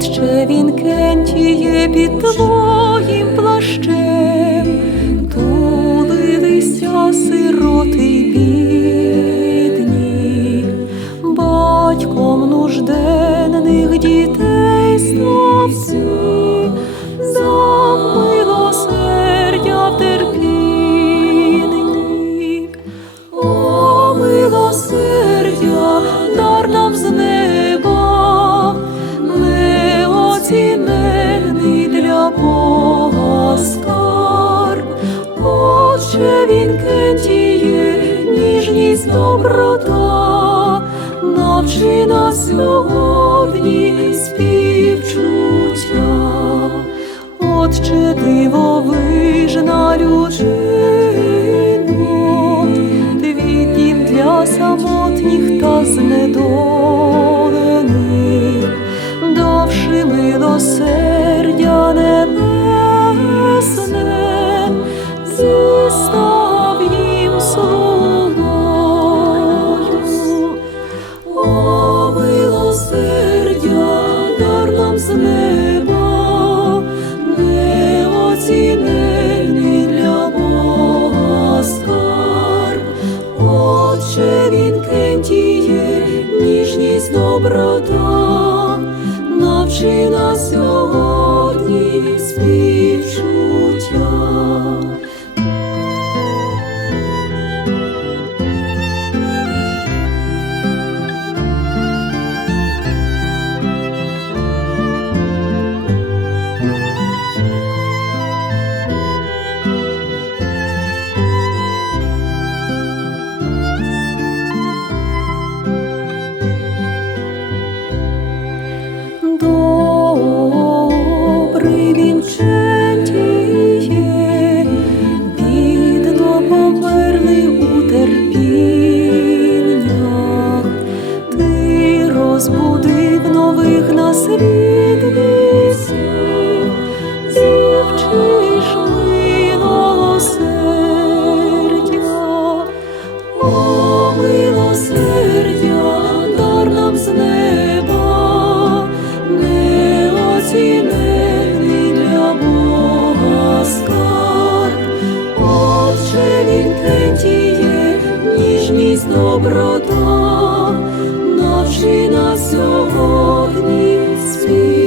Отче він кентіє під твоїм плащем, тулилися сироти й бідні, батьком нужденних дітей доброта, навчи нас сьогодні з неба, неоціненний для Бога скарб, Отче він ніжність доброта, навчи нас сьогодні спів. люди в нових на світ вісів, завчиш милосердя, о милосердя, дар нам з неба, не оціни для Бога скарб, отче він третіє, ніжність доброта. She knows. сьогодні спів.